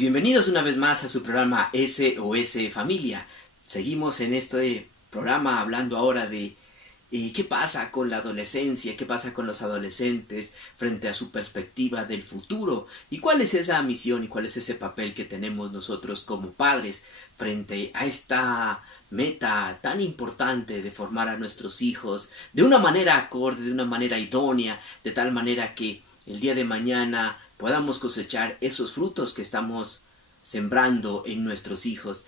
Bienvenidos una vez más a su programa SOS Familia. Seguimos en este programa hablando ahora de qué pasa con la adolescencia, qué pasa con los adolescentes frente a su perspectiva del futuro y cuál es esa misión y cuál es ese papel que tenemos nosotros como padres frente a esta meta tan importante de formar a nuestros hijos de una manera acorde, de una manera idónea, de tal manera que el día de mañana podamos cosechar esos frutos que estamos sembrando en nuestros hijos.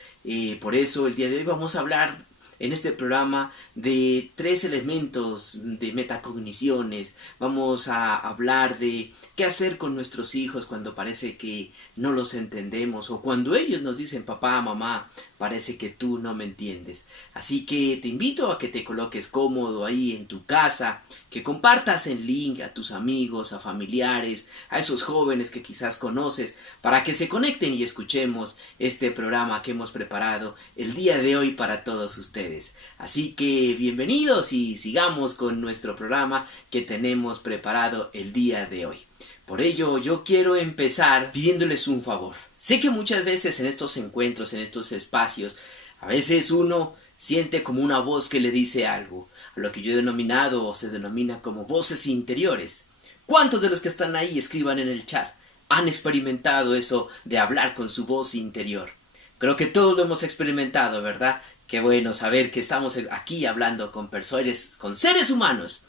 Por eso el día de hoy vamos a hablar en este programa de 3 elementos de metacogniciones. Vamos a hablar de qué hacer con nuestros hijos cuando parece que no los entendemos o cuando ellos nos dicen papá, mamá, parece que tú no me entiendes. Así que te invito a que te coloques cómodo ahí en tu casa, que compartas el link a tus amigos, a familiares, a esos jóvenes que quizás conoces, para que se conecten y escuchemos este programa que hemos preparado el día de hoy para todos ustedes. Así que bienvenidos y sigamos con nuestro programa que tenemos preparado el día de hoy. Por ello yo quiero empezar pidiéndoles un favor. Sé que muchas veces en estos encuentros, en estos espacios, a veces uno siente como una voz que le dice algo, a lo que yo he denominado o se denomina como voces interiores. ¿Cuántos de los que están ahí escriban en el chat han experimentado eso de hablar con su voz interior? Creo que todos lo hemos experimentado, ¿verdad? Qué bueno saber que estamos aquí hablando con personas, con seres humanos.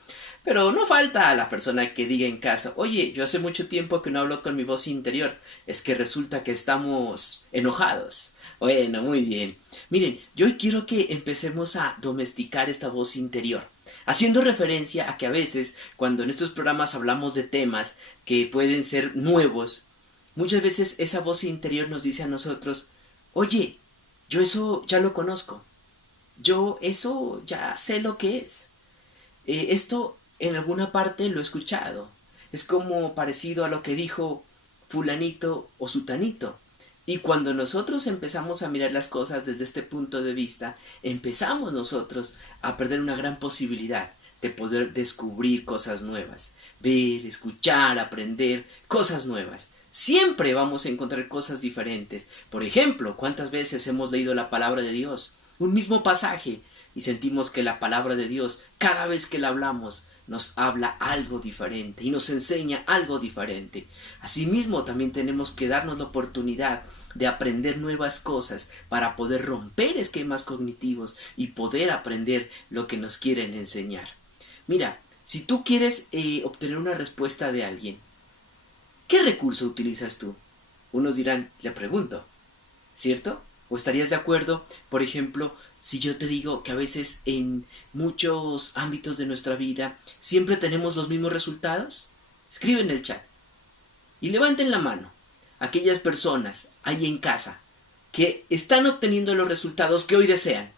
Pero no falta a la persona que diga en casa, oye, yo hace mucho tiempo que no hablo con mi voz interior. Es que resulta que estamos enojados. Bueno, muy bien. Miren, yo hoy quiero que empecemos a domesticar esta voz interior, haciendo referencia a que a veces, cuando en estos programas hablamos de temas que pueden ser nuevos, muchas veces esa voz interior nos dice a nosotros, oye, yo eso ya lo conozco. Yo eso ya sé lo que es. Esto en alguna parte lo he escuchado. Es como parecido a lo que dijo fulanito o sutanito. Y cuando nosotros empezamos a mirar las cosas desde este punto de vista, empezamos nosotros a perder una gran posibilidad de poder descubrir cosas nuevas. Ver, escuchar, aprender cosas nuevas. Siempre vamos a encontrar cosas diferentes. Por ejemplo, ¿cuántas veces hemos leído la palabra de Dios? Un mismo pasaje y sentimos que la palabra de Dios, cada vez que la hablamos, nos habla algo diferente y nos enseña algo diferente. Asimismo, también tenemos que darnos la oportunidad de aprender nuevas cosas para poder romper esquemas cognitivos y poder aprender lo que nos quieren enseñar. Mira, si tú quieres obtener una respuesta de alguien, ¿qué recurso utilizas tú? Unos dirán, le pregunto, ¿cierto? ¿O estarías de acuerdo, por ejemplo, si yo te digo que a veces en muchos ámbitos de nuestra vida siempre tenemos los mismos resultados? Escribe en el chat y levanten la mano aquellas personas ahí en casa que están obteniendo los resultados que hoy desean.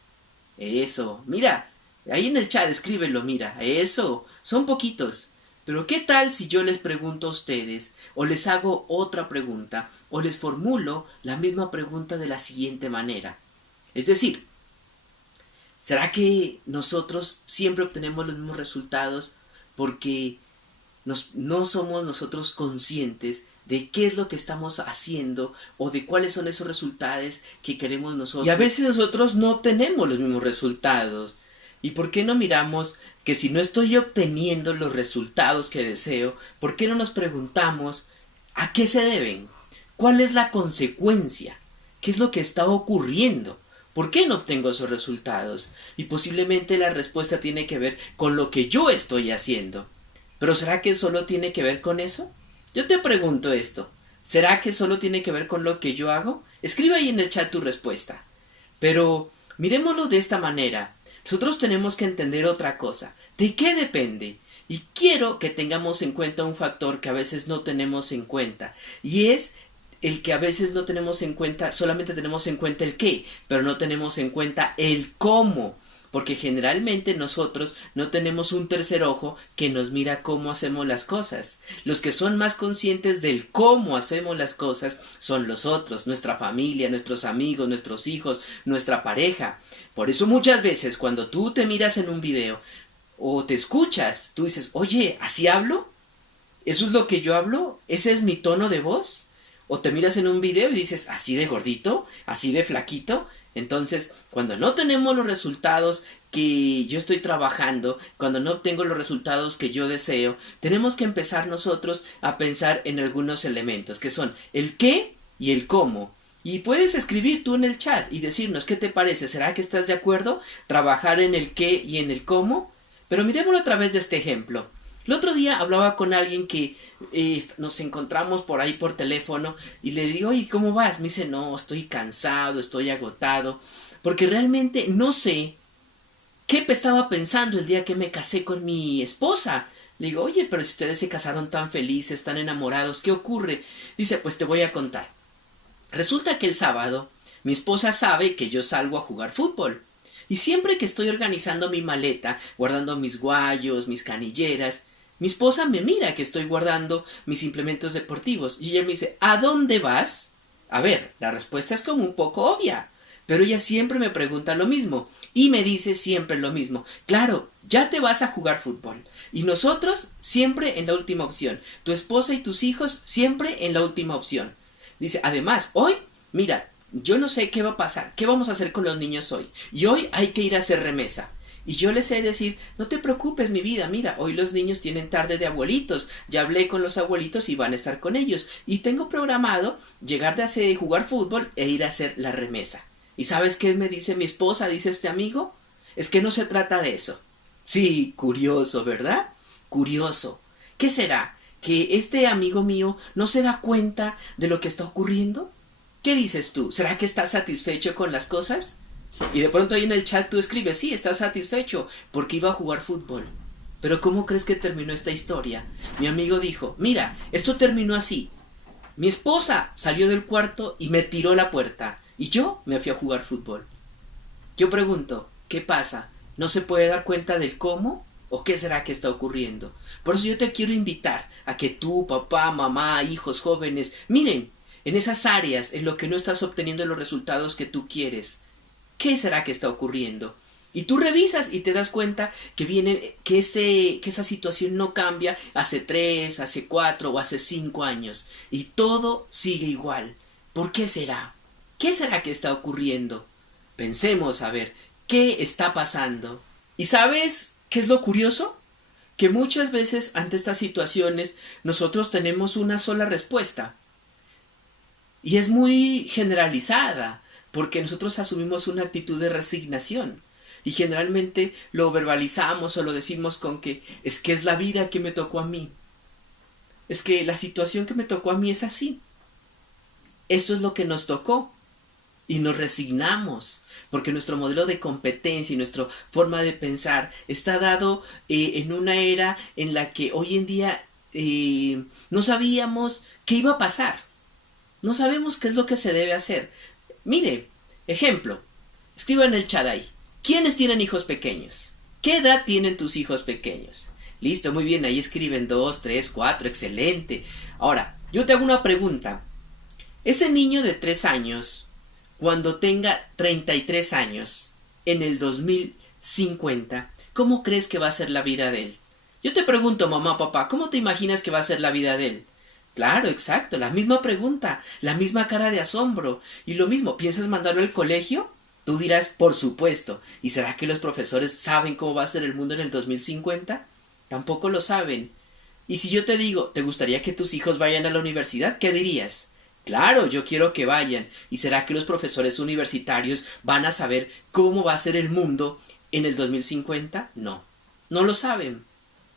Eso, mira, ahí en el chat escríbelo, mira, eso, son poquitos. Pero ¿qué tal si yo les pregunto a ustedes, o les hago otra pregunta, o les formulo la misma pregunta de la siguiente manera? Es decir, ¿será que nosotros siempre obtenemos los mismos resultados porque no somos nosotros conscientes de qué es lo que estamos haciendo o de cuáles son esos resultados que queremos nosotros? Y a veces nosotros no obtenemos los mismos resultados. ¿Y por qué no miramos que si no estoy obteniendo los resultados que deseo, por qué no nos preguntamos a qué se deben? ¿Cuál es la consecuencia? ¿Qué es lo que está ocurriendo? ¿Por qué no obtengo esos resultados? Y posiblemente la respuesta tiene que ver con lo que yo estoy haciendo. ¿Pero será que solo tiene que ver con eso? Yo te pregunto esto. ¿Será que solo tiene que ver con lo que yo hago? Escribe ahí en el chat tu respuesta. Pero miremoslo de esta manera. Nosotros tenemos que entender otra cosa. ¿De qué depende? Y quiero que tengamos en cuenta un factor que a veces no tenemos en cuenta. Y es el que a veces no tenemos en cuenta, solamente tenemos en cuenta el qué, pero no tenemos en cuenta el cómo. Porque generalmente nosotros no tenemos un tercer ojo que nos mira cómo hacemos las cosas. Los que son más conscientes del cómo hacemos las cosas son los otros, nuestra familia, nuestros amigos, nuestros hijos, nuestra pareja. Por eso muchas veces cuando tú te miras en un video o te escuchas, tú dices, oye, ¿así hablo? ¿Eso es lo que yo hablo? ¿Ese es mi tono de voz? O te miras en un video y dices, así de gordito, así de flaquito. Entonces, cuando no tenemos los resultados que yo estoy trabajando, cuando no obtengo los resultados que yo deseo, tenemos que empezar nosotros a pensar en algunos elementos, que son el qué y el cómo. Y puedes escribir tú en el chat y decirnos qué te parece. ¿Será que estás de acuerdo? Trabajar en el qué y en el cómo. Pero miremoslo a través de este ejemplo. El otro día hablaba con alguien que nos encontramos por ahí por teléfono y le digo, oye, ¿cómo vas? Me dice, no, estoy cansado, estoy agotado, porque realmente no sé qué estaba pensando el día que me casé con mi esposa. Le digo, oye, pero si ustedes se casaron tan felices, tan enamorados, ¿qué ocurre? Dice, pues te voy a contar. Resulta que el sábado mi esposa sabe que yo salgo a jugar fútbol. Y siempre que estoy organizando mi maleta, guardando mis guayos, mis canilleras, mi esposa me mira que estoy guardando mis implementos deportivos y ella me dice, ¿a dónde vas? A ver, la respuesta es como un poco obvia, pero ella siempre me pregunta lo mismo y me dice siempre lo mismo. Claro, ya te vas a jugar fútbol y nosotros siempre en la última opción, tu esposa y tus hijos siempre en la última opción. Dice, además, hoy, mira, yo no sé qué va a pasar, qué vamos a hacer con los niños hoy y hoy hay que ir a hacer remesa. Y yo les he de decir, no te preocupes mi vida, mira, hoy los niños tienen tarde de abuelitos, ya hablé con los abuelitos y van a estar con ellos. Y tengo programado llegar de jugar fútbol e ir a hacer la remesa. ¿Y sabes qué me dice mi esposa, dice este amigo? Es que no se trata de eso. Sí, curioso, ¿verdad? Curioso. ¿Qué será? ¿Que este amigo mío no se da cuenta de lo que está ocurriendo? ¿Qué dices tú? ¿Será que estás satisfecho con las cosas? Y de pronto ahí en el chat tú escribes, sí, estás satisfecho porque iba a jugar fútbol. Pero ¿cómo crees que terminó esta historia? Mi amigo dijo, mira, esto terminó así. Mi esposa salió del cuarto y me tiró la puerta. Y yo me fui a jugar fútbol. Yo pregunto, ¿qué pasa? ¿No se puede dar cuenta del cómo? ¿O qué será que está ocurriendo? Por eso yo te quiero invitar a que tú, papá, mamá, hijos, jóvenes, miren, en esas áreas en lo que no estás obteniendo los resultados que tú quieres, ¿qué será que está ocurriendo? Y tú revisas y te das cuenta que esa situación no cambia hace 3, hace 4 o hace 5 años. Y todo sigue igual. ¿Por qué será? ¿Qué será que está ocurriendo? Pensemos a ver, ¿qué está pasando? ¿Y sabes qué es lo curioso? Que muchas veces ante estas situaciones nosotros tenemos una sola respuesta. Y es muy generalizada, porque nosotros asumimos una actitud de resignación. Y generalmente lo verbalizamos o lo decimos con que es la vida que me tocó a mí. Es que la situación que me tocó a mí es así. Esto es lo que nos tocó. Y nos resignamos, porque nuestro modelo de competencia y nuestra forma de pensar está dado en una era en la que hoy en día no sabíamos qué iba a pasar. No sabemos qué es lo que se debe hacer. Mire, ejemplo, escriba en el chat ahí. ¿Quiénes tienen hijos pequeños? ¿Qué edad tienen tus hijos pequeños? Listo, muy bien, ahí escriben 2, 3, 4, excelente. Ahora, yo te hago una pregunta. Ese niño de 3 años, cuando tenga 33 años, en el 2050, ¿cómo crees que va a ser la vida de él? Yo te pregunto, mamá, papá, ¿cómo te imaginas que va a ser la vida de él? Claro, exacto, la misma pregunta, la misma cara de asombro. Y lo mismo, ¿piensas mandarlo al colegio? Tú dirás, por supuesto. ¿Y será que los profesores saben cómo va a ser el mundo en el 2050? Tampoco lo saben. Y si yo te digo, ¿te gustaría que tus hijos vayan a la universidad? ¿Qué dirías? Claro, yo quiero que vayan. ¿Y será que los profesores universitarios van a saber cómo va a ser el mundo en el 2050? No, no lo saben.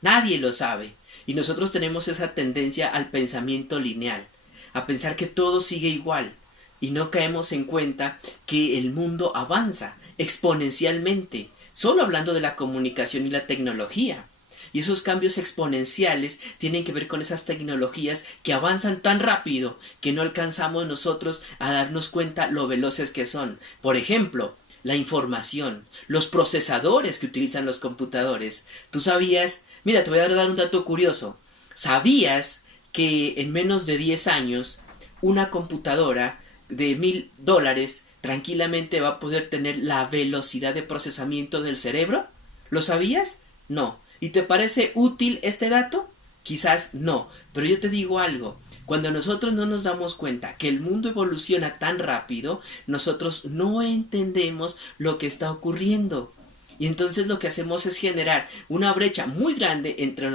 Nadie lo sabe. Y nosotros tenemos esa tendencia al pensamiento lineal, a pensar que todo sigue igual. Y no caemos en cuenta que el mundo avanza exponencialmente, solo hablando de la comunicación y la tecnología. Y esos cambios exponenciales tienen que ver con esas tecnologías que avanzan tan rápido que no alcanzamos nosotros a darnos cuenta lo veloces que son. Por ejemplo, la información, los procesadores que utilizan los computadores. ¿Tú sabías? Mira, te voy a dar un dato curioso. ¿Sabías que en menos de 10 años una computadora de $1,000 tranquilamente va a poder tener la velocidad de procesamiento del cerebro? ¿Lo sabías? No. ¿Y te parece útil este dato? Quizás no, pero yo te digo algo, cuando nosotros no nos damos cuenta que el mundo evoluciona tan rápido, nosotros no entendemos lo que está ocurriendo. Y entonces lo que hacemos es generar una brecha muy grande entre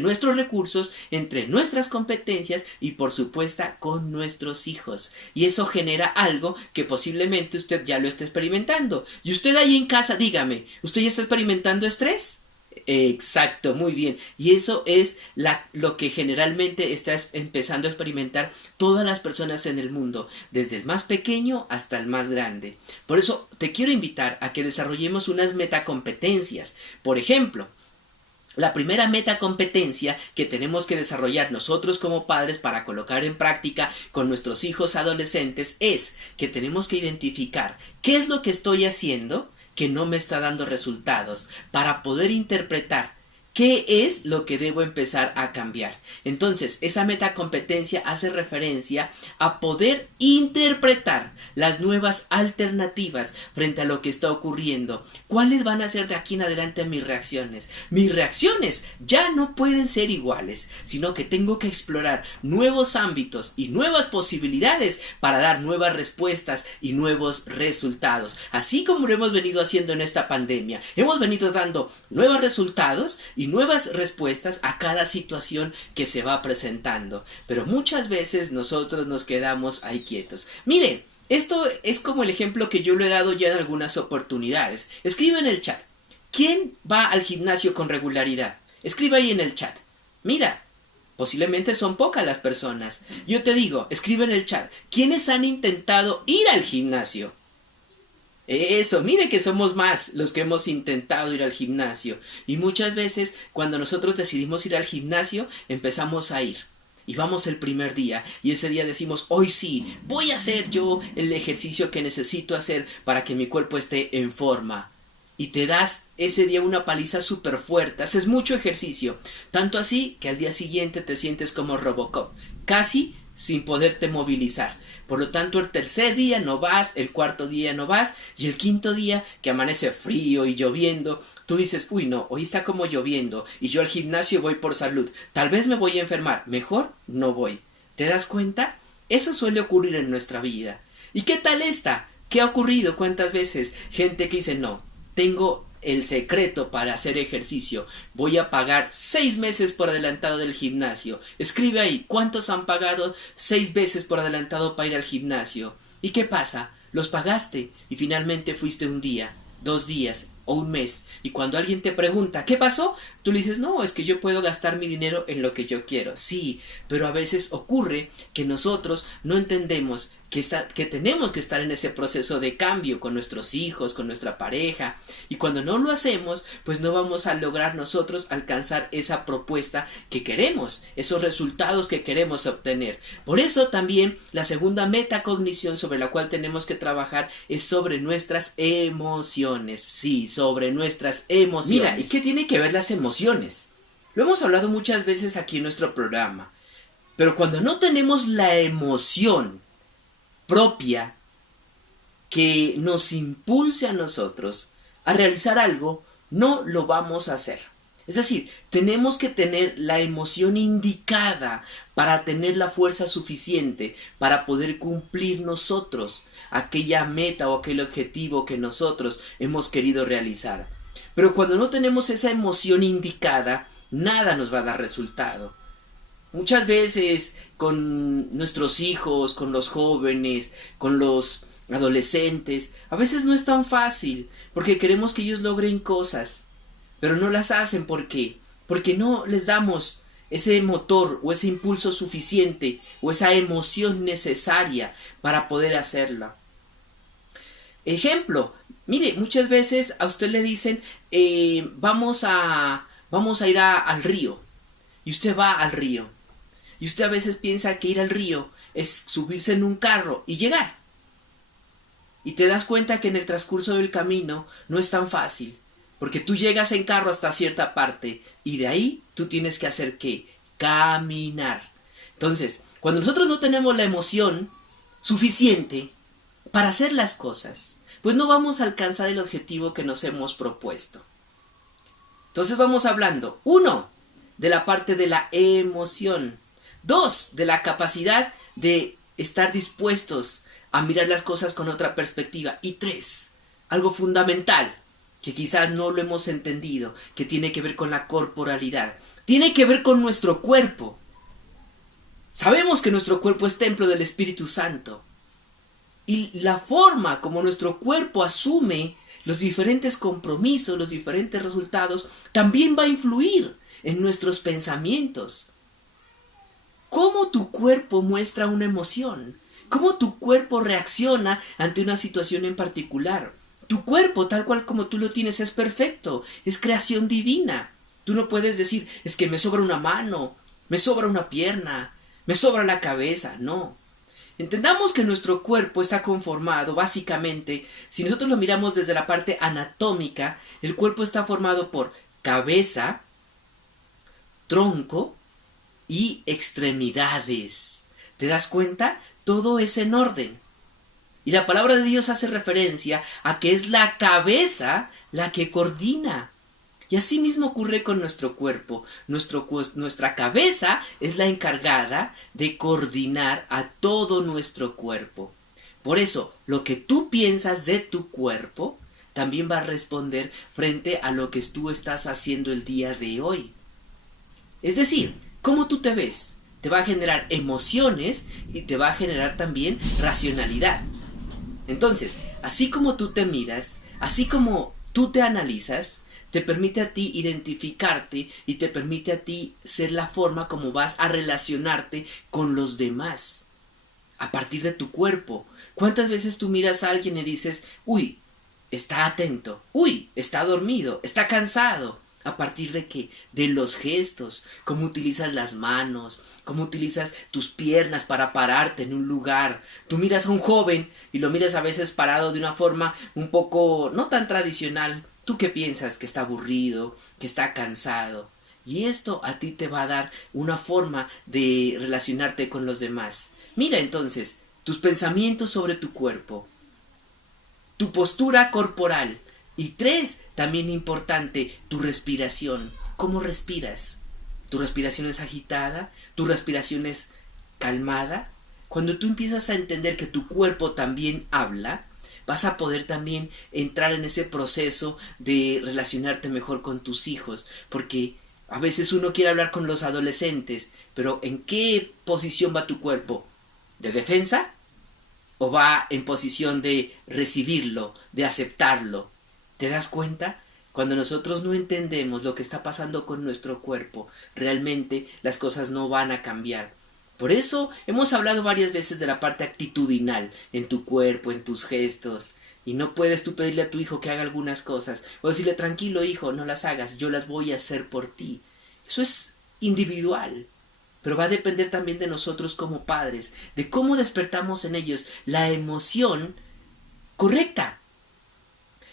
nuestros recursos, entre nuestras competencias y por supuesto con nuestros hijos. Y eso genera algo que posiblemente usted ya lo esté experimentando. Y usted ahí en casa, dígame, ¿usted ya está experimentando estrés? Exacto, muy bien. Y eso es lo que generalmente está empezando a experimentar todas las personas en el mundo, desde el más pequeño hasta el más grande. Por eso te quiero invitar a que desarrollemos unas metacompetencias. Por ejemplo, la primera metacompetencia que tenemos que desarrollar nosotros como padres para colocar en práctica con nuestros hijos adolescentes es que tenemos que identificar qué es lo que estoy haciendo que no me está dando resultados para poder interpretar qué es lo que debo empezar a cambiar. Entonces, esa metacompetencia hace referencia a poder interpretar las nuevas alternativas frente a lo que está ocurriendo. ¿Cuáles van a ser de aquí en adelante mis reacciones? Mis reacciones ya no pueden ser iguales, sino que tengo que explorar nuevos ámbitos y nuevas posibilidades para dar nuevas respuestas y nuevos resultados. Así como lo hemos venido haciendo en esta pandemia, hemos venido dando nuevos resultados y nuevas respuestas a cada situación que se va presentando. Pero muchas veces nosotros nos quedamos ahí quietos. Mire, esto es como el ejemplo que yo lo he dado ya en algunas oportunidades. Escribe en el chat, ¿quién va al gimnasio con regularidad? Escribe ahí en el chat. Mira, posiblemente son pocas las personas. Yo te digo, escribe en el chat, ¿quiénes han intentado ir al gimnasio? Eso, mire que somos más los que hemos intentado ir al gimnasio. Y muchas veces cuando nosotros decidimos ir al gimnasio, empezamos a ir. Y vamos el primer día y ese día decimos, hoy sí, voy a hacer yo el ejercicio que necesito hacer para que mi cuerpo esté en forma. Y te das ese día una paliza súper fuerte, haces mucho ejercicio. Tanto así que al día siguiente te sientes como Robocop, casi sin poderte movilizar. Por lo tanto, el tercer día no vas, el cuarto día no vas, y el quinto día, que amanece frío y lloviendo, tú dices, uy no, hoy está como lloviendo, y yo al gimnasio voy por salud, tal vez me voy a enfermar, mejor no voy. ¿Te das cuenta? Eso suele ocurrir en nuestra vida. ¿Y qué tal esta? ¿Qué ha ocurrido? ¿Cuántas veces? Gente que dice, no, tengo el secreto para hacer ejercicio, voy a pagar 6 meses por adelantado del gimnasio. Escribe ahí, ¿cuántos han pagado 6 veces por adelantado para ir al gimnasio? ¿Y qué pasa? Los pagaste y finalmente fuiste un día, 2 días o un mes, y cuando alguien te pregunta ¿qué pasó? Tú le dices, no, es que yo puedo gastar mi dinero en lo que yo quiero. Sí, pero a veces ocurre que nosotros no entendemos que tenemos que estar en ese proceso de cambio con nuestros hijos, con nuestra pareja, y cuando no lo hacemos, pues no vamos a lograr nosotros alcanzar esa propuesta que queremos, esos resultados que queremos obtener. Por eso también la segunda metacognición sobre la cual tenemos que trabajar es sobre nuestras emociones. Sí, sobre nuestras emociones. Mira, ¿y qué tiene que ver las emociones? Lo hemos hablado muchas veces aquí en nuestro programa, pero cuando no tenemos la emoción propia que nos impulse a nosotros a realizar algo, no lo vamos a hacer. Es decir, tenemos que tener la emoción indicada para tener la fuerza suficiente para poder cumplir nosotros aquella meta o aquel objetivo que nosotros hemos querido realizar. Pero cuando no tenemos esa emoción indicada, nada nos va a dar resultado. Muchas veces con nuestros hijos, con los jóvenes, con los adolescentes, a veces no es tan fácil, porque queremos que ellos logren cosas, pero no las hacen. ¿Por qué? Porque no les damos ese motor o ese impulso suficiente o esa emoción necesaria para poder hacerla. Ejemplo, mire, muchas veces a usted le dicen, vamos a ir al río, y usted va al río. Y usted a veces piensa que ir al río es subirse en un carro y llegar. Y te das cuenta que en el transcurso del camino no es tan fácil. Porque tú llegas en carro hasta cierta parte y de ahí tú tienes que hacer ¿qué? Caminar. Entonces, cuando nosotros no tenemos la emoción suficiente para hacer las cosas, pues no vamos a alcanzar el objetivo que nos hemos propuesto. Entonces vamos hablando, 1, de la parte de la emoción. 2, de la capacidad de estar dispuestos a mirar las cosas con otra perspectiva. Y 3, algo fundamental, que quizás no lo hemos entendido, que tiene que ver con la corporalidad. Tiene que ver con nuestro cuerpo. Sabemos que nuestro cuerpo es templo del Espíritu Santo. Y la forma como nuestro cuerpo asume los diferentes compromisos, los diferentes resultados, también va a influir en nuestros pensamientos. ¿Cómo tu cuerpo muestra una emoción? ¿Cómo tu cuerpo reacciona ante una situación en particular? Tu cuerpo, tal cual como tú lo tienes, es perfecto, es creación divina. Tú no puedes decir, es que me sobra una mano, me sobra una pierna, me sobra la cabeza. No. Entendamos que nuestro cuerpo está conformado, básicamente, si nosotros lo miramos desde la parte anatómica, el cuerpo está formado por cabeza, tronco y extremidades. ¿Te das cuenta? Todo es en orden. Y la palabra de Dios hace referencia a que es la cabeza la que coordina. Y así mismo ocurre con nuestro cuerpo. Nuestra cabeza es la encargada de coordinar a todo nuestro cuerpo. Por eso, lo que tú piensas de tu cuerpo también va a responder frente a lo que tú estás haciendo el día de hoy. Es decir, cómo tú te ves te va a generar emociones y te va a generar también racionalidad. Entonces, así como tú te miras, así como tú te analizas, te permite a ti identificarte y te permite a ti ser la forma como vas a relacionarte con los demás. A partir de tu cuerpo. ¿Cuántas veces tú miras a alguien y dices, uy, está atento, uy, está dormido, está cansado? ¿A partir de qué? De los gestos, cómo utilizas las manos, cómo utilizas tus piernas para pararte en un lugar. Tú miras a un joven y lo miras a veces parado de una forma un poco no tan tradicional. ¿Tú qué piensas? Que está aburrido, que está cansado. Y esto a ti te va a dar una forma de relacionarte con los demás. Mira entonces, tus pensamientos sobre tu cuerpo, tu postura corporal. Y 3, también importante, tu respiración. ¿Cómo respiras? ¿Tu respiración es agitada? ¿Tu respiración es calmada? Cuando tú empiezas a entender que tu cuerpo también habla, vas a poder también entrar en ese proceso de relacionarte mejor con tus hijos. Porque a veces uno quiere hablar con los adolescentes, pero ¿en qué posición va tu cuerpo? ¿De defensa? ¿O va en posición de recibirlo, de aceptarlo? ¿Te das cuenta? Cuando nosotros no entendemos lo que está pasando con nuestro cuerpo, realmente las cosas no van a cambiar. Por eso hemos hablado varias veces de la parte actitudinal en tu cuerpo, en tus gestos. Y no puedes tú pedirle a tu hijo que haga algunas cosas. O decirle, tranquilo hijo, no las hagas, yo las voy a hacer por ti. Eso es individual. Pero va a depender también de nosotros como padres, de cómo despertamos en ellos la emoción correcta.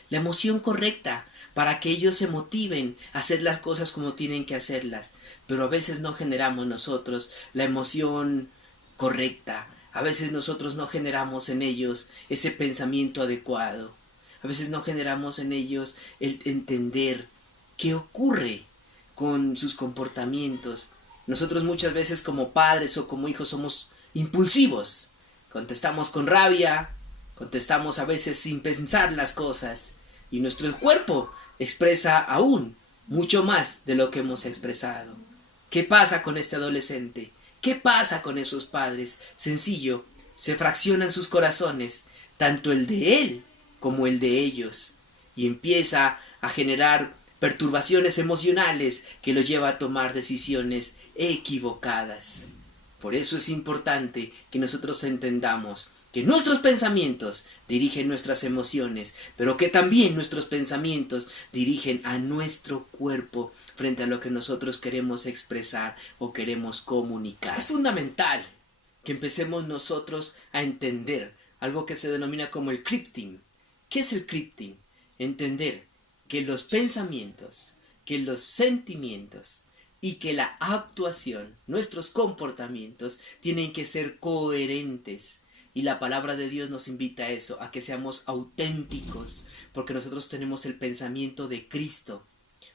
La emoción correcta para que ellos se motiven a hacer las cosas como tienen que hacerlas. Pero a veces no generamos nosotros la emoción correcta. A veces nosotros no generamos en ellos ese pensamiento adecuado. A veces no generamos en ellos el entender qué ocurre con sus comportamientos. Nosotros muchas veces como padres o como hijos somos impulsivos. Contestamos con rabia, contestamos a veces sin pensar las cosas. Y nuestro cuerpo expresa aún mucho más de lo que hemos expresado. ¿Qué pasa con este adolescente? ¿Qué pasa con esos padres? Sencillo, se fraccionan sus corazones, tanto el de él como el de ellos, y empieza a generar perturbaciones emocionales que lo lleva a tomar decisiones equivocadas. Por eso es importante que nosotros entendamos que nuestros pensamientos dirigen nuestras emociones, pero que también nuestros pensamientos dirigen a nuestro cuerpo frente a lo que nosotros queremos expresar o queremos comunicar. Es fundamental que empecemos nosotros a entender algo que se denomina como el scripting. ¿Qué es el scripting? Entender que los pensamientos, que los sentimientos y que la actuación, nuestros comportamientos, tienen que ser coherentes. Y la palabra de Dios nos invita a eso, a que seamos auténticos, porque nosotros tenemos el pensamiento de Cristo.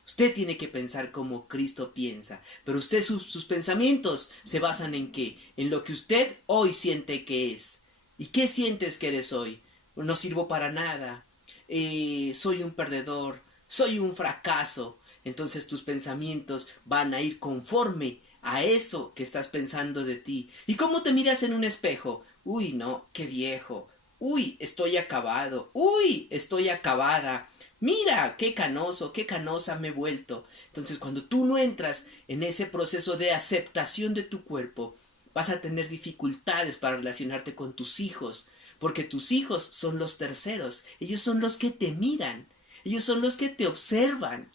Usted tiene que pensar como Cristo piensa. Pero usted, sus pensamientos se basan en qué? En lo que usted hoy siente que es. ¿Y qué sientes que eres hoy? No sirvo para nada. Soy un perdedor. Soy un fracaso. Entonces tus pensamientos van a ir conforme a eso que estás pensando de ti. ¿Y cómo te miras en un espejo? Uy, no, qué viejo. Uy, estoy acabado. Uy, estoy acabada. Mira, qué canoso, qué canosa me he vuelto. Entonces, cuando tú no entras en ese proceso de aceptación de tu cuerpo, vas a tener dificultades para relacionarte con tus hijos, porque tus hijos son los terceros, ellos son los que te miran, ellos son los que te observan,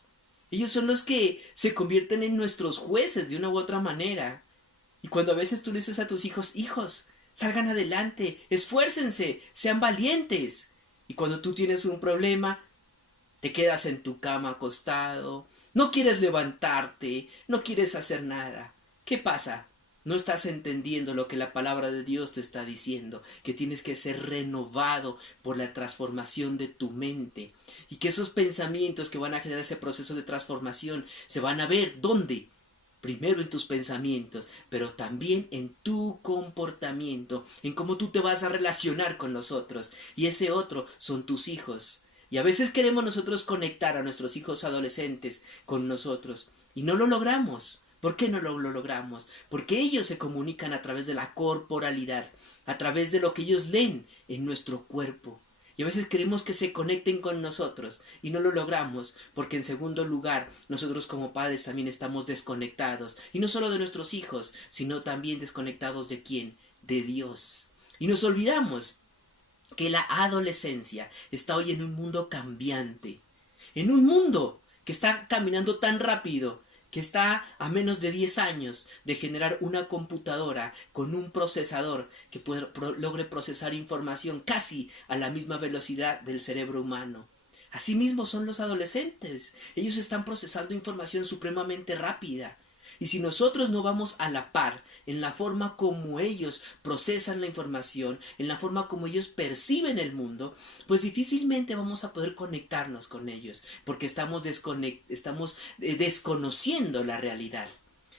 ellos son los que se convierten en nuestros jueces de una u otra manera. Y cuando a veces tú le dices a tus hijos, hijos, salgan adelante, esfuércense, sean valientes. Y cuando tú tienes un problema, te quedas en tu cama acostado, no quieres levantarte, no quieres hacer nada. ¿Qué pasa? No estás entendiendo lo que la palabra de Dios te está diciendo, que tienes que ser renovado por la transformación de tu mente y que esos pensamientos que van a generar ese proceso de transformación se van a ver ¿dónde? Primero en tus pensamientos, pero también en tu comportamiento, en cómo tú te vas a relacionar con los otros. Y ese otro son tus hijos. Y a veces queremos nosotros conectar a nuestros hijos adolescentes con nosotros y no lo logramos. ¿Por qué no lo logramos? Porque ellos se comunican a través de la corporalidad, a través de lo que ellos leen en nuestro cuerpo. Y a veces queremos que se conecten con nosotros y no lo logramos porque en segundo lugar nosotros como padres también estamos desconectados. Y no solo de nuestros hijos, sino también desconectados de ¿quién? De Dios. Y nos olvidamos que la adolescencia está hoy en un mundo cambiante, en un mundo que está caminando tan rápido, que está a menos de 10 años de generar una computadora con un procesador que logre procesar información casi a la misma velocidad del cerebro humano. Asimismo son los adolescentes, ellos están procesando información supremamente rápida. Y si nosotros no vamos a la par en la forma como ellos procesan la información, en la forma como ellos perciben el mundo, pues difícilmente vamos a poder conectarnos con ellos, porque estamos desconociendo la realidad.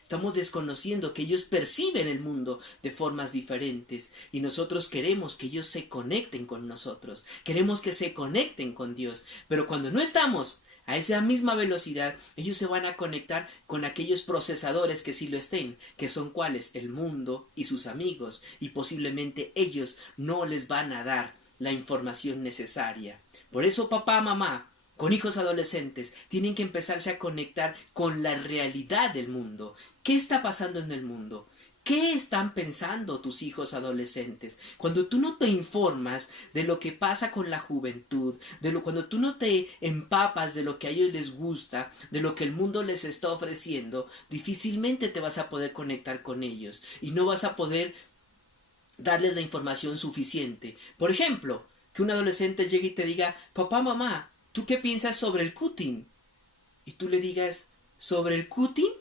Estamos desconociendo que ellos perciben el mundo de formas diferentes y nosotros queremos que ellos se conecten con nosotros, queremos que se conecten con Dios, pero cuando no estamos a esa misma velocidad, ellos se van a conectar con aquellos procesadores que sí lo estén, que son cuáles, el mundo y sus amigos, y posiblemente ellos no les van a dar la información necesaria. Por eso papá, mamá, con hijos adolescentes, tienen que empezarse a conectar con la realidad del mundo. ¿Qué está pasando en el mundo? ¿Qué están pensando tus hijos adolescentes? Cuando tú no te informas de lo que pasa con la juventud, cuando tú no te empapas de lo que a ellos les gusta, de lo que el mundo les está ofreciendo, difícilmente te vas a poder conectar con ellos y no vas a poder darles la información suficiente. Por ejemplo, que un adolescente llegue y te diga, papá, mamá, ¿tú qué piensas sobre el cutting? Y tú le digas, ¿sobre el cutting?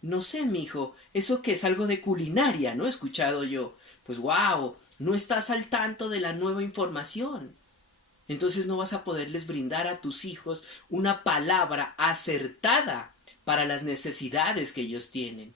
No sé, mijo, eso que es algo de culinaria, ¿no? He escuchado yo. Pues wow, no estás al tanto de la nueva información. Entonces no vas a poderles brindar a tus hijos una palabra acertada para las necesidades que ellos tienen.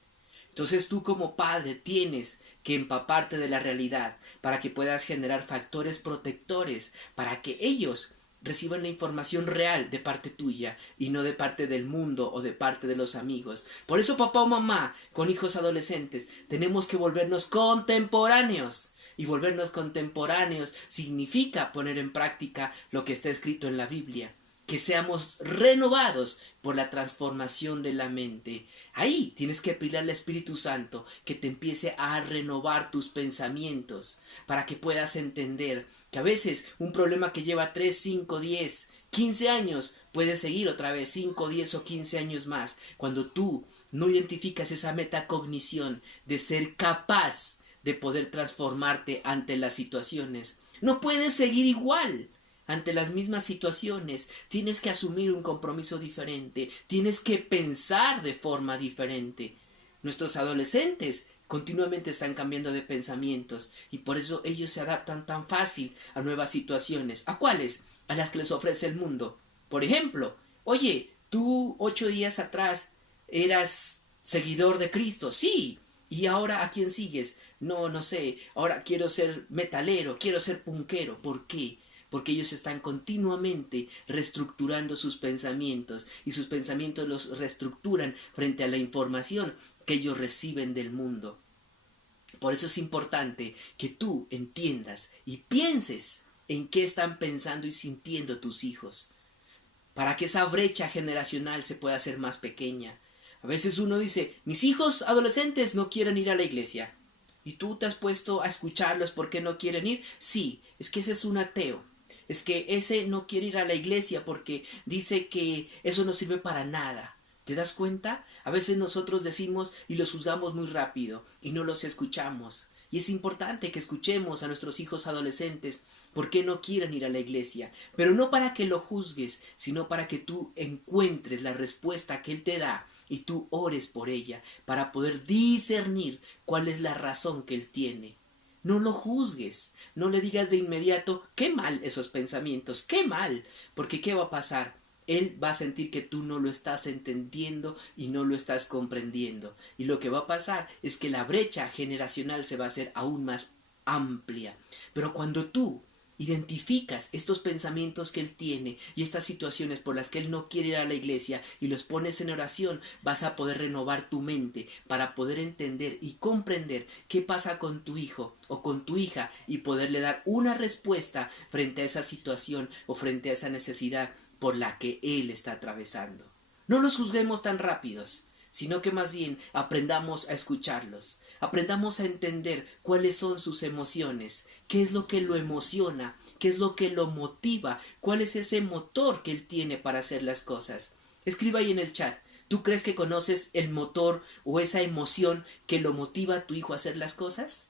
Entonces tú como padre tienes que empaparte de la realidad para que puedas generar factores protectores para que ellos reciban la información real de parte tuya y no de parte del mundo o de parte de los amigos. Por eso papá o mamá con hijos adolescentes tenemos que volvernos contemporáneos. Y volvernos contemporáneos significa poner en práctica lo que está escrito en la Biblia. Que seamos renovados por la transformación de la mente. Ahí tienes que pedirle al Espíritu Santo que te empiece a renovar tus pensamientos para que puedas entender que a veces un problema que lleva 3, 5, 10, 15 años puede seguir otra vez 5, 10 o 15 años más cuando tú no identificas esa metacognición de ser capaz de poder transformarte ante las situaciones. No puedes seguir igual. Ante las mismas situaciones, tienes que asumir un compromiso diferente, tienes que pensar de forma diferente. Nuestros adolescentes continuamente están cambiando de pensamientos y por eso ellos se adaptan tan fácil a nuevas situaciones. ¿A cuáles? A las que les ofrece el mundo. Por ejemplo, oye, Tú 8 días atrás eras seguidor de Cristo, sí. ¿Y ahora a quién sigues? No, no sé. Ahora quiero ser metalero, quiero ser punkero. ¿Por qué? Porque ellos están continuamente reestructurando sus pensamientos y sus pensamientos los reestructuran frente a la información que ellos reciben del mundo. Por eso es importante que tú entiendas y pienses en qué están pensando y sintiendo tus hijos, para que esa brecha generacional se pueda hacer más pequeña. A veces uno dice, mis hijos adolescentes no quieren ir a la iglesia. ¿Y tú te has puesto a escucharlos por qué no quieren ir? Sí, es que ese es un ateo. Es que ese no quiere ir a la iglesia porque dice que eso no sirve para nada. ¿Te das cuenta? A veces nosotros decimos y los juzgamos muy rápido y no los escuchamos. Y es importante que escuchemos a nuestros hijos adolescentes por qué no quieren ir a la iglesia, pero no para que lo juzgues, sino para que tú encuentres la respuesta que él te da y tú ores por ella para poder discernir cuál es la razón que él tiene. No lo juzgues, no le digas de inmediato, qué mal esos pensamientos, qué mal, porque ¿qué va a pasar? Él va a sentir que tú no lo estás entendiendo y no lo estás comprendiendo. Y lo que va a pasar es que la brecha generacional se va a hacer aún más amplia. Pero cuando tú identificas estos pensamientos que él tiene y estas situaciones por las que él no quiere ir a la iglesia y los pones en oración, vas a poder renovar tu mente para poder entender y comprender qué pasa con tu hijo o con tu hija y poderle dar una respuesta frente a esa situación o frente a esa necesidad por la que él está atravesando. No los juzguemos tan rápidos, sino que más bien aprendamos a escucharlos, aprendamos a entender cuáles son sus emociones, qué es lo que lo emociona, qué es lo que lo motiva, cuál es ese motor que él tiene para hacer las cosas. Escriba ahí en el chat, ¿tú crees que conoces el motor o esa emoción que lo motiva a tu hijo a hacer las cosas?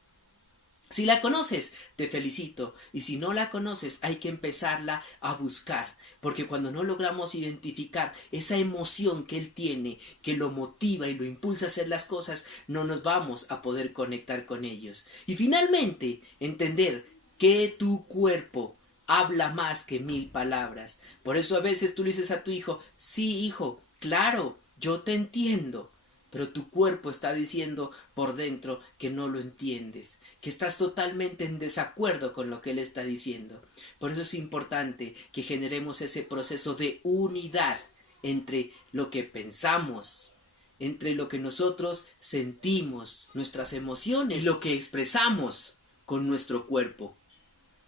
Si la conoces, te felicito, y si no la conoces, hay que empezarla a buscar, porque cuando no logramos identificar esa emoción que él tiene, que lo motiva y lo impulsa a hacer las cosas, no nos vamos a poder conectar con ellos. Y finalmente, entender que tu cuerpo habla más que 1000 palabras. Por eso a veces tú le dices a tu hijo, sí, hijo, claro, yo te entiendo. Pero tu cuerpo está diciendo por dentro que no lo entiendes, que estás totalmente en desacuerdo con lo que él está diciendo. Por eso es importante que generemos ese proceso de unidad entre lo que pensamos, entre lo que nosotros sentimos, nuestras emociones, y lo que expresamos con nuestro cuerpo.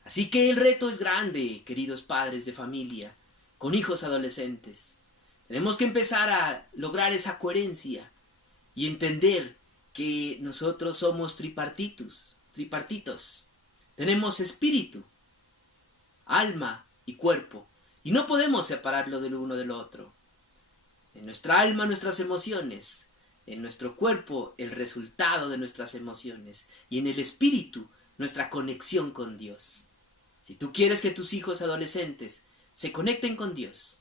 Así que el reto es grande, queridos padres de familia, con hijos adolescentes. Tenemos que empezar a lograr esa coherencia y entender que nosotros somos tripartitos. Tenemos espíritu, alma y cuerpo. Y no podemos separarlo del uno del otro. En nuestra alma, nuestras emociones. En nuestro cuerpo, el resultado de nuestras emociones. Y en el espíritu, nuestra conexión con Dios. Si tú quieres que tus hijos adolescentes se conecten con Dios,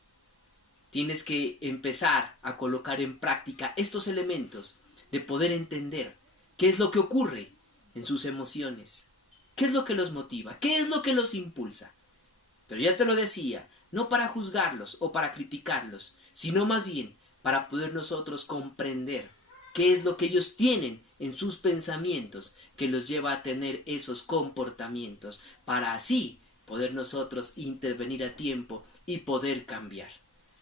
tienes que empezar a colocar en práctica estos elementos de poder entender qué es lo que ocurre en sus emociones, qué es lo que los motiva, qué es lo que los impulsa. Pero ya te lo decía, no para juzgarlos o para criticarlos, sino más bien para poder nosotros comprender qué es lo que ellos tienen en sus pensamientos que los lleva a tener esos comportamientos, para así poder nosotros intervenir a tiempo y poder cambiar.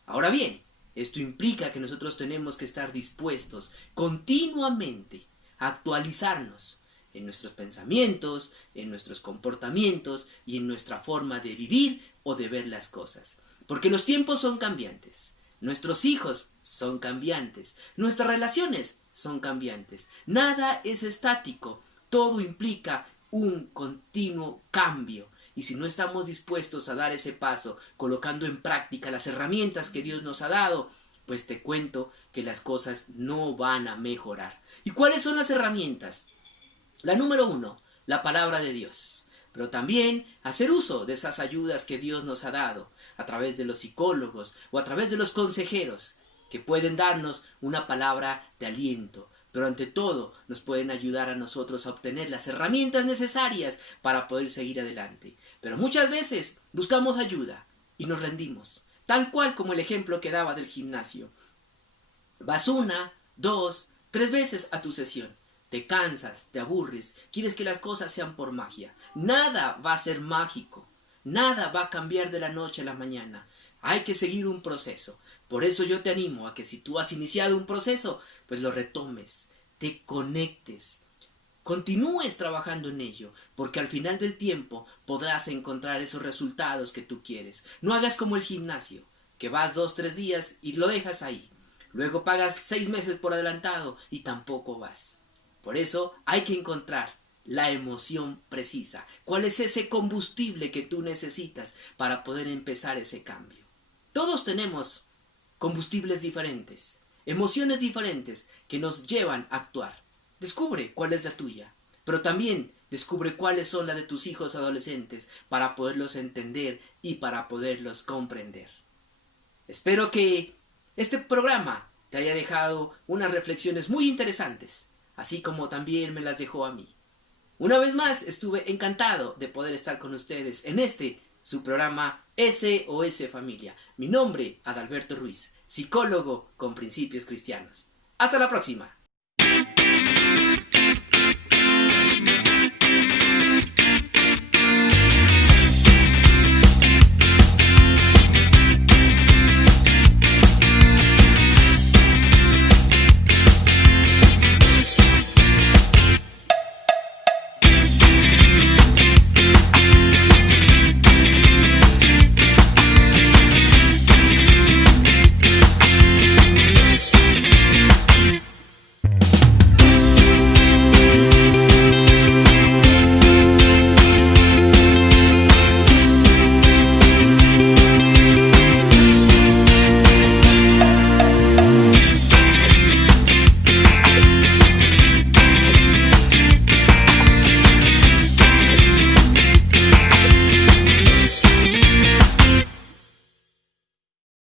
Ahora bien, esto implica que nosotros tenemos que estar dispuestos continuamente a actualizarnos en nuestros pensamientos, en nuestros comportamientos y en nuestra forma de vivir o de ver las cosas. Porque los tiempos son cambiantes, nuestros hijos son cambiantes, nuestras relaciones son cambiantes. Nada es estático, todo implica un continuo cambio. Y si no estamos dispuestos a dar ese paso, colocando en práctica las herramientas que Dios nos ha dado, pues te cuento que las cosas no van a mejorar. ¿Y cuáles son las herramientas? La número 1, la palabra de Dios. Pero también hacer uso de esas ayudas que Dios nos ha dado, a través de los psicólogos o a través de los consejeros, que pueden darnos una palabra de aliento. Pero ante todo nos pueden ayudar a nosotros a obtener las herramientas necesarias para poder seguir adelante. Pero muchas veces buscamos ayuda y nos rendimos. tal cual como el ejemplo que daba del gimnasio. Vas 1, 2, 3 veces a tu sesión. Te cansas, te aburres, quieres que las cosas sean por magia. Nada va a ser mágico. Nada va a cambiar de la noche a la mañana. Hay que seguir un proceso. Por eso yo te animo a que si tú has iniciado un proceso, pues lo retomes, te conectes, continúes trabajando en ello, porque al final del tiempo podrás encontrar esos resultados que tú quieres. No hagas como el gimnasio, que vas 2, 3 días y lo dejas ahí. Luego pagas 6 meses por adelantado y tampoco vas. Por eso hay que encontrar la emoción precisa. ¿Cuál es ese combustible que tú necesitas para poder empezar ese cambio? Todos tenemos combustibles diferentes, emociones diferentes que nos llevan a actuar. Descubre cuál es la tuya, pero también descubre cuáles son las de tus hijos adolescentes para poderlos entender y para poderlos comprender. Espero que este programa te haya dejado unas reflexiones muy interesantes, así como también me las dejó a mí. Una vez más estuve encantado de poder estar con ustedes en su programa SOS Familia. Mi nombre, Adalberto Ruiz, psicólogo con principios cristianos. Hasta la próxima.